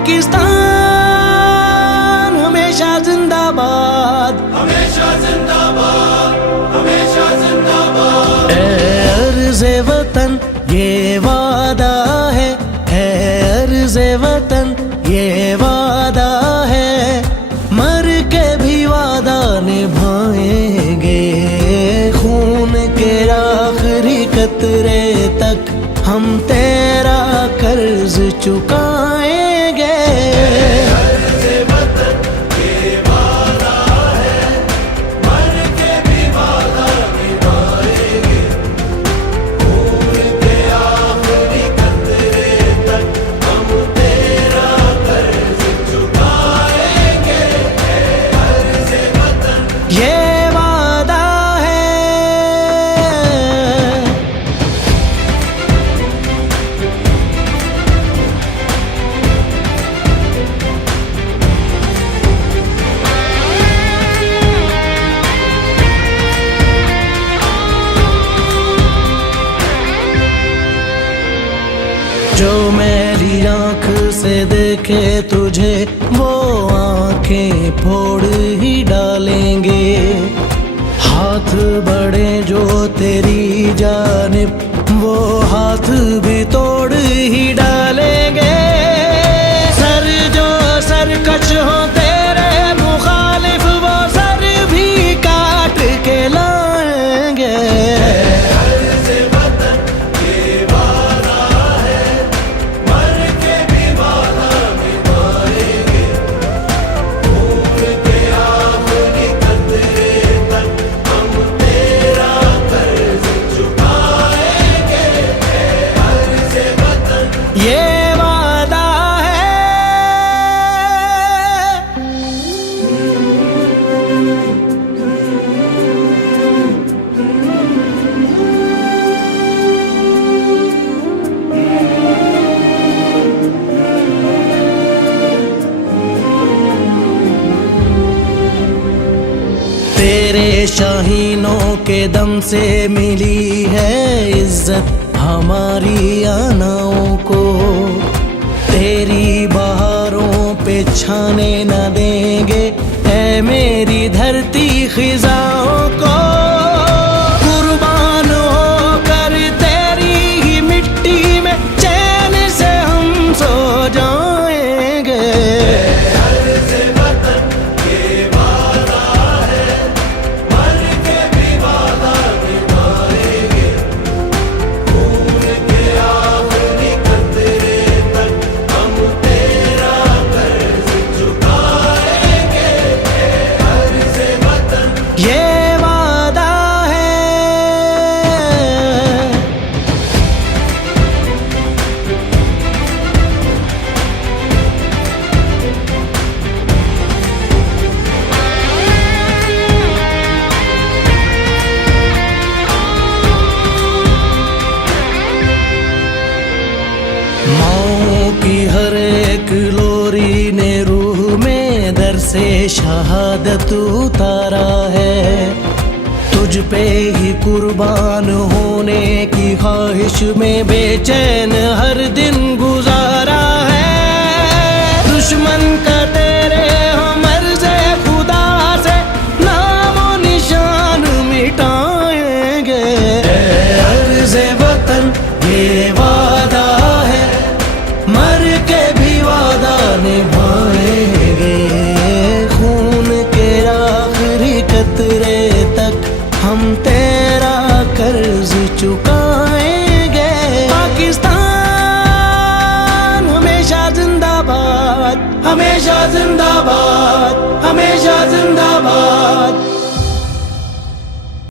पाकिस्तान हमेशा जिंदाबाद। हमेशा जिंदाबाद हमेशा जिंदाबाद। अर्ज़ वतन ये वादा है। है अर्ज़ वतन ये वादा है। मर के भी वादा निभाएँगे। खून के आखिरी कतरे तक हम तेरा कर्ज चुकाएँगे जो मेरी आँख से देखे तुझे, वो आँखें फोड़ ही डालेंगे। हाथ बड़े जो तेरी जानिब, वो हाथ भी तोड़ ही शाहीनों के दम से मिली है इज़्ज़त हमारी आनाओं को। तेरी बहारों पे छाने न देंगे है मेरी धरती खिजाओं को। हर एक लोरी ने रूह में दर से शहादत उतारा है। तुझ पे ही कुर्बान होने की ख्वाहिश में बेचैन हर दिन गुजारा हम तेरा कर्ज चुकाएँगे। पाकिस्तान हमेशा जिंदाबाद। हमेशा जिंदाबाद। हमेशा जिंदाबाद।